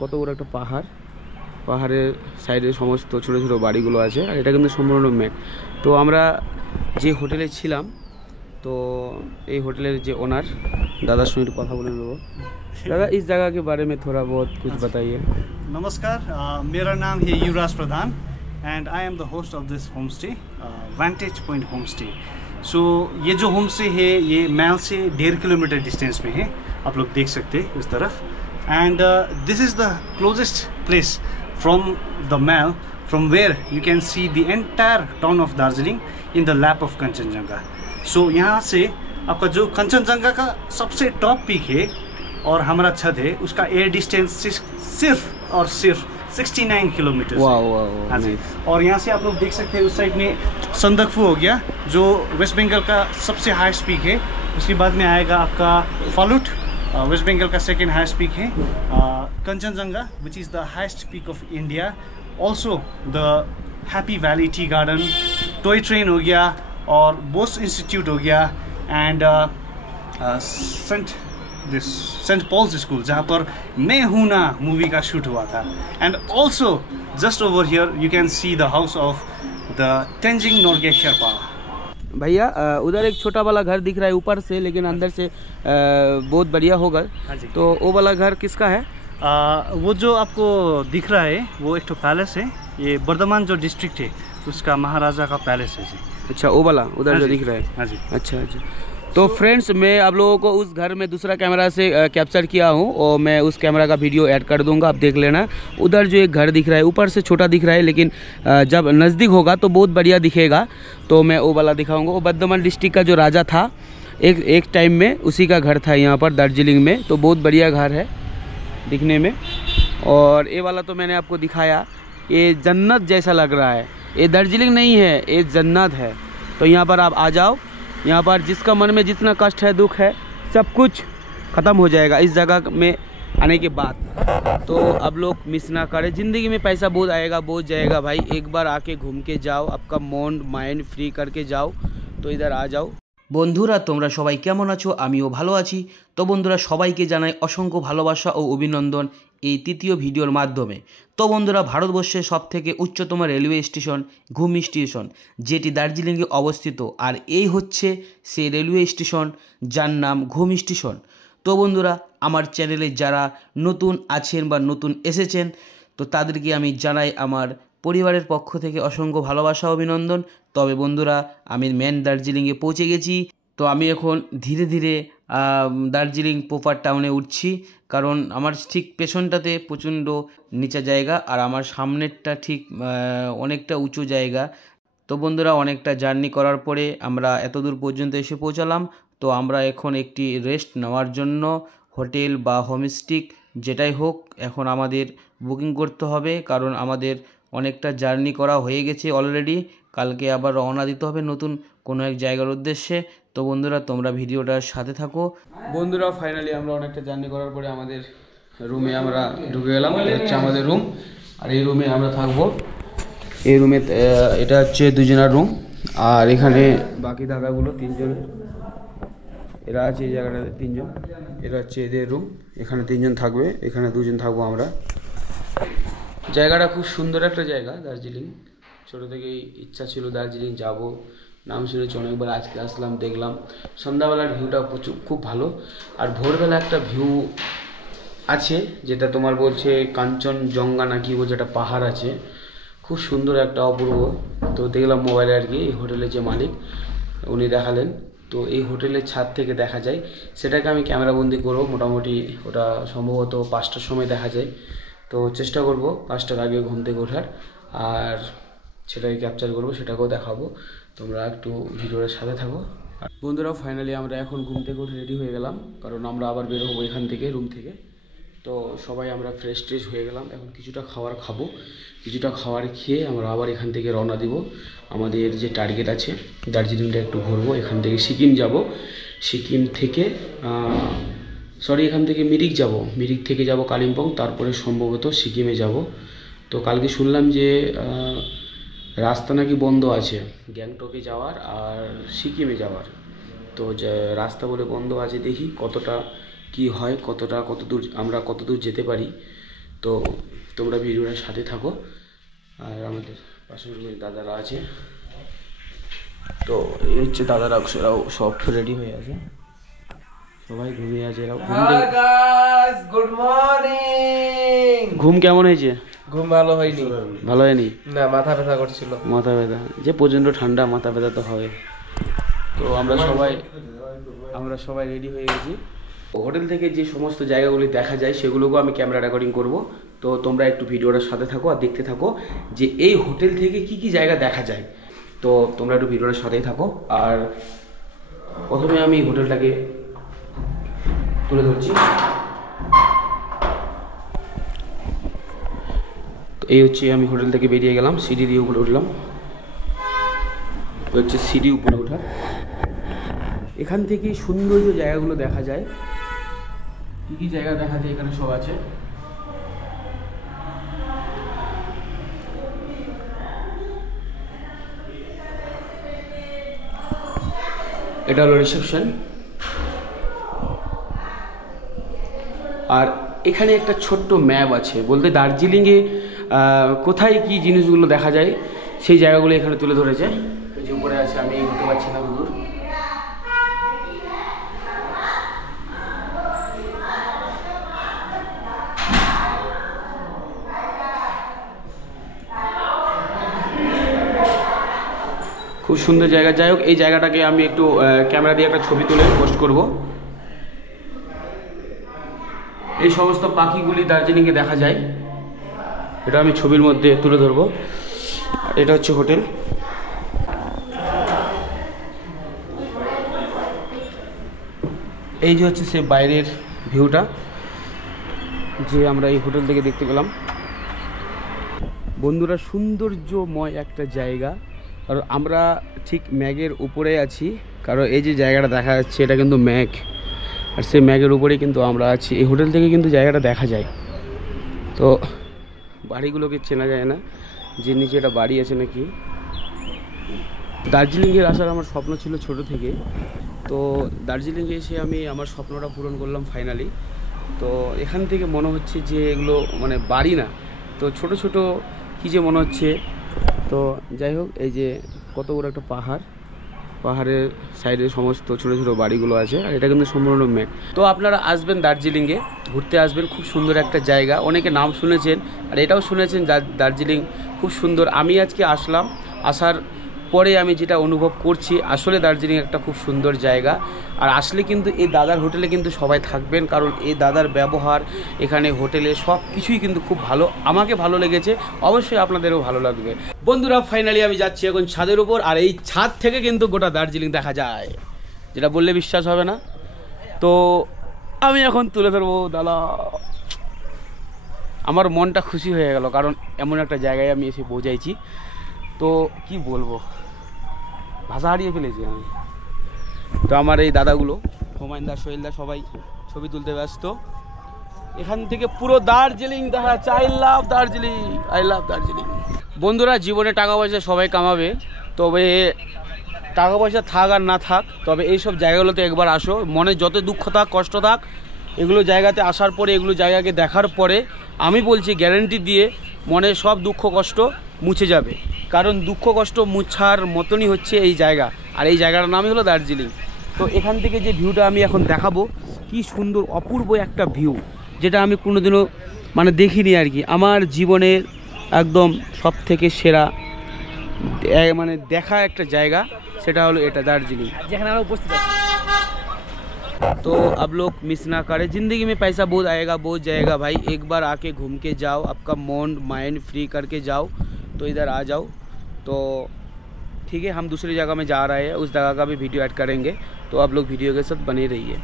কত বড় একটা পাহাড়, পাহাড়ের সাইডে সমস্ত ছোটো ছোটো বাড়িগুলো আছে, আর এটা কিন্তু সম্পূর্ণ ম্যাক। তো আমরা যে হোটেলে ছিলাম, तो ये होटल जो ओनर दादा संगे कथा बोले लो। दादा इस जगह के बारे में थोड़ा बहुत कुछ बताइए। नमस्कार, मेरा नाम है Yuvraj Pradhan and I am the host of this home stay, Vantage Point home stay. So ये जो होम स्टे है ये मैल से 1.5 किलोमीटर डिस्टेंस में है, आप लोग देख सकते हैं इस तरफ। And this is the closest place from the mall, from where you can see the entire town of Darjeeling in the lap of Kanchenjunga. So यहाँ से आपका जो कंचनजंगा का सबसे टॉप पीक है और हमारा छत है, उसका एयर डिस्टेंस सिर्फ और सिर्फ 69 किलोमीटर। हाँ जी। और यहाँ से आप लोग देख सकते हैं उस साइड में संदकफू हो गया जो वेस्ट बंगाल का सबसे हाईएस्ट पीक है। उसके बाद में आएगा आपका फालुट, वेस्ट बंगाल का सेकेंड हाईएस्ट पीक है। Kanchenjunga which is the highest peak of India. Also the happy valley tea garden, toy train हो गया और बोस इंस्टीट्यूट हो गया एंड सेंट पॉल्स स्कूल जहाँ पर मैं हूं ना मूवी का शूट हुआ था। And also just over here you can see the house of the Tenzing Norgay Sherpa. भैया उधर एक छोटा वाला घर दिख रहा है ऊपर से, लेकिन अंदर से बहुत बढ़िया होगा। तो वो वाला घर किसका है? वो जो आपको दिख रहा है वो एक तो पैलेस है, ये बर्धमान जो डिस्ट्रिक्ट है उसका महाराजा का पैलेस है जी। अच्छा, वो वाला उधर जो दिख रहा है। हाँ जी। अच्छा अच्छा। तो फ्रेंड्स, मैं आप लोगों को उस घर में दूसरा कैमरा से कैप्चर किया हूँ और मैं उस कैमरा का वीडियो ऐड कर दूंगा, आप देख लेना। उधर जो एक घर दिख रहा है ऊपर से छोटा दिख रहा है, लेकिन जब नज़दीक होगा तो बहुत बढ़िया दिखेगा। तो मैं वो वाला दिखाऊंगा। वो बर्धमान डिस्ट्रिक्ट का जो राजा था एक टाइम में, उसी का घर था यहाँ पर दार्जिलिंग में। तो बहुत बढ़िया घर है दिखने में। और ये वाला तो मैंने आपको दिखाया, ये जन्नत जैसा लग रहा है। ये दार्जिलिंग नहीं है, ये जन्नत है। तो यहाँ पर आप आ जाओ, यहाँ पर जिसका मन में जितना कष्ट है, दुख है, सब कुछ ख़त्म हो जाएगा इस जगह में आने के बाद। तो अब लोग मिस ना करें। ज़िंदगी में पैसा बहुत आएगा बहुत जाएगा भाई, एक बार आके घूम के जाओ, आपका माइंड फ्री करके जाओ। तो इधर आ जाओ। বন্ধুরা তোমরা সবাই কেমন আছো? আমিও ভালো আছি। তো বন্ধুরা সবাইকে জানাই অসংখ্য ভালোবাসা ও অভিনন্দন এই তৃতীয় ভিডিওর মাধ্যমে। তো বন্ধুরা ভারতবর্ষের সবথেকে উচ্চতম রেলওয়ে স্টেশন ঘুমি স্টেশন, যেটি দার্জিলিংয়ে অবস্থিত, আর এই হচ্ছে সেই রেলওয়ে স্টেশন যার নাম ঘুমি স্টেশন। তো বন্ধুরা আমার চ্যানেলে যারা নতুন আছেন বা নতুন এসেছেন, তো তাদেরকে আমি জানাই আমার পরিবারের পক্ষ থেকে অসংখ্য ভালোবাসা অভিনন্দন। তবে বন্ধুরা আমি মেন দার্জিলিংয়ে পৌঁছে গেছি। তো আমি এখন ধীরে ধীরে দার্জিলিং প্রপার টাউনে উঠছি, কারণ আমার ঠিক পেছনটাতে প্রচণ্ড নিচা জায়গা আর আমার সামনেরটা ঠিক অনেকটা উঁচু জায়গা। তো বন্ধুরা অনেকটা জার্নি করার পরে আমরা এত দূর পর্যন্ত এসে পৌঁছালাম। তো আমরা এখন একটি রেস্ট নেওয়ার জন্য হোটেল বা হোমস্টে যেটাই হোক এখন আমাদের বুকিং করতে হবে, কারণ আমাদের অনেকটা জার্নি করা হয়ে গেছে অলরেডি। কালকে আবার রওনা দিতে হবে নতুন কোনো এক জায়গার উদ্দেশ্যে। তো বন্ধুরা তোমরা ভিডিওটার সাথে থাকো। বন্ধুরা ফাইনালি আমরা অনেকটা জার্নি করার পরে আমাদের রুমে আমরা ঢুকে গেলাম। এটা হচ্ছে আমাদের রুম, আর এই রুমে আমরা থাকবো। এই রুমে এটা হচ্ছে দুজনের রুম, আর এখানে বাকি দাদাগুলো তিনজন, এরা আছে এই জায়গাটাতে তিনজন। এটা হচ্ছে এদের রুম, এখানে তিনজন থাকবে, এখানে দুজন থাকবো আমরা। জায়গাটা খুব সুন্দর একটা জায়গা দার্জিলিং। ছোটো থেকেই ইচ্ছা ছিল দার্জিলিং যাব, নাম শুনেছি অনেকবার, আজকে আসলাম দেখলাম। সন্ধ্যাবেলার ভিউটা খুব ভালো, আর ভোরবেলা একটা ভিউ আছে যেটা তোমার বলছে কাঞ্চনজঙ্ঘা নাকি বলছে, একটা পাহাড় আছে খুব সুন্দর একটা অপূর্ব। তো দেখলাম মোবাইলে আর কি, এই হোটেলের যে মালিক উনি দেখালেন। তো এই হোটেলের ছাদ থেকে দেখা যায়, সেটাকে আমি ক্যামেরাবন্দি করবো। মোটামুটি ওটা সম্ভবত 5টার সময় দেখা যায়। তো চেষ্টা করব 5টার আগে ঘুম থেকে ওঠার, আর সেটাকে ক্যাপচার করবো, সেটাকেও দেখাবো। তোমরা একটু ভিডিওর সাথে থাকো। বন্ধুরা ফাইনালি আমরা এখন ঘুম থেকে উঠে রেডি হয়ে গেলাম, কারণ আমরা আবার বের হবো এখান থেকে, রুম থেকে। তো সবাই আমরা ফ্রেশ ট্রেশ হয়ে গেলাম। এখন কিছুটা খাবার খাবো, কিছুটা খাবার খেয়ে আমরা আবার এখান থেকে রওনা দিব। আমাদের যে টার্গেট আছে দার্জিলিংটা একটু ঘুরবো, এখান থেকে সিকিম যাব, সিকিম থেকে এখান থেকে মিরিক যাব, মিরিক থেকে যাব কালিম্পং, তারপরে সম্ভবত সিকিমে যাব। তো কালকে শুনলাম যে রাস্তা নাকি বন্ধ আছে গ্যাংটকে যাওয়ার আর সিকিমে যাওয়ার। তো রাস্তা বলে বন্ধ আছে, দেখি কতটা কি হয়, কত দূর আমরা যেতে পারি। তো তোমরা ভিডিওটার সাথে থাকো। আর আমাদের পাশের দাদারা আছে, তো এই হচ্ছে দাদারা, সেরাও সব রেডি হয়ে আছে, সবাই ঘুমিয়ে আছে। এরাও গুড মর্নিং। ঘুম কেমন হয়েছে? ঘুম ভালো হয়নি। ভালো হয়নি না, মাথা ব্যথা করছিল। মাথা ব্যথা, যে প্রচণ্ড ঠান্ডা, মাথা ব্যথা তো হবে। তো আমরা সবাই রেডি হয়ে গেছি। হোটেল থেকে যে সমস্ত জায়গাগুলি দেখা যায় সেগুলোকেও আমি ক্যামেরা রেকর্ডিং করব। তো তোমরা একটু ভিডিওটার সাথে থাকো আর দেখতে থাকো যে এই হোটেল থেকে কি কি জায়গা দেখা যায়। তো তোমরা একটু ভিডিওটার সাথেই থাকো। আর প্রথমে আমি হোটেলটাকে তুলে ধরছি। তো এই হচ্ছে, আমি হোটেল থেকে বেরিয়ে গেলাম, সিঁড়ি দিয়ে উপরে উঠলাম। হচ্ছে সিঁড়ি উপরে ওঠার, এখান থেকে সৌন্দর্য জায়গাগুলো দেখা যায়। কি কি জায়গা দেখা যায় এখানে সব আছে। এটা হলো রিসেপশন। আর এখানে একটা ছোট্ট ম্যাপ আছে, বলতে দার্জিলিংয়ে কোথায় কি জিনিসগুলো দেখা যায় সেই জায়গাগুলো এখানে তুলে ধরেছে। এই যে উপরে আছে, আমি ঘুরতে পারছি না দূর। খুব সুন্দর জায়গা। যাই হোক, এই জায়গাটাকে আমি একটু ক্যামেরা দিয়ে একটা ছবি তুলে পোস্ট করব। এই সমস্ত পাখিগুলি দার্জিলিংয়ে দেখা যায়, এটা আমি ছবির মধ্যে তুলে ধরবো। এটা হচ্ছে হোটেল। এই যে হচ্ছে সে বাইরের ভিউটা যে আমরা এই হোটেল থেকে দেখতে পেলাম। বন্ধুরা, সৌন্দর্যময় একটা জায়গা। আর আমরা ঠিক ম্যাগের উপরে আছি, কারণ এই যে জায়গাটা দেখা যাচ্ছে এটা কিন্তু ম্যাগ, আর সেই ম্যাগের উপরেই কিন্তু আমরা আছি। এই হোটেল থেকে কিন্তু জায়গাটা দেখা যায়। তো বাড়িগুলোকে চেনা যায় না যে নিচে একটা বাড়ি আছে নাকি। দার্জিলিংয়ের আসার আমার স্বপ্ন ছিল ছোট থেকে। তো দার্জিলিংয়ে এসে আমি আমার স্বপ্নটা পূরণ করলাম ফাইনালি। তো এখান থেকে মনে হচ্ছে যে এগুলো মানে বাড়ি না, তো ছোট ছোট কী যে মনে হচ্ছে। তো যাই হোক, এই যে কত বড় একটা পাহাড়ের সাইডে সমস্ত ছোটো ছোটো বাড়িগুলো আছে, আর এটা কিন্তু সম্পূর্ণ ম্যাগ। তো আপনারা আসবেন দার্জিলিংয়ে, ঘুরতে আসবেন, খুব সুন্দর একটা জায়গা। অনেকে নাম শুনেছেন আর এটাও শুনেছেন দার্জিলিং খুব সুন্দর। আমি আজকে আসলাম, আসার পরে আমি যেটা অনুভব করছি, আসলে দার্জিলিং একটা খুব সুন্দর জায়গা। আর আসলে কিন্তু এই দাদার হোটেলে কিন্তু সবাই থাকবেন, কারণ এই দাদার ব্যবহার এখানে হোটেলে সব কিছুই কিন্তু খুব ভালো, আমাকে ভালো লেগেছে, অবশ্যই আপনাদেরও ভালো লাগবে। বন্ধুরা, ফাইনালি আমি যাচ্ছি এখন ছাদের উপর, আর এই ছাদ থেকে কিন্তু গোটা দার্জিলিং দেখা যায়, যেটা বললে বিশ্বাস হবে না। তো আমি এখন তুলে ধরবো। দাদা, আমার মনটা খুশি হয়ে গেল, কারণ এমন একটা জায়গায় আমি এসে পৌঁছাইছি। তো কি বলবো, ভাষা হারিয়ে ফেলেছি আমি। তো আমার এই দাদাগুলো, হুমায়ুন দা, সোহেল দা, সবাই ছবি তুলতে ব্যস্ত। এখান থেকে পুরো দার্জিলিং দেখা যাচ্ছে। I love Darjeeling, I love Darjeeling. বন্ধুরা, জীবনে টাকা পয়সা সবাই কামাবে, তবে টাকা পয়সা থাক আর না থাক, তবে এইসব জায়গাগুলোতে একবার আসো। মনে যত দুঃখ থাক, কষ্ট থাক, এগুলো জায়গাতে আসার পরে, এগুলো জায়গাকে দেখার পরে আমি বলছি গ্যারান্টি দিয়ে মনে সব দুঃখ কষ্ট মুছে যাবে। কারণ দুঃখ কষ্ট মুছার মতনই হচ্ছে এই জায়গা, আর এই জায়গাটার নামই হলো দার্জিলিং। তো এখান থেকে যে ভিউটা আমি এখন দেখাবো, কি সুন্দর অপূর্ব একটা ভিউ, যেটা আমি কোনোদিনও মানে দেখিনি আর কি। আমার জীবনের একদম সব থেকে সেরা মানে দেখা একটা জায়গা, সেটা হলো এটা दार्जिलिंग, যেখানে আমরা উপস্থিত আছি। तो अब लोग मिस ना करें, ज़िंदगी में पैसा बहुत आएगा बहुत जाएगा भाई, एक बार आके घूम के जाओ, आपका माइंड फ्री करके जाओ, तो इधर आ जाओ। तो ठीक है, हम दूसरी जगह में जा रहे हैं, उस जगह का भी वीडियो ऐड करेंगे, तो आप लोग वीडियो के साथ बने रहिए।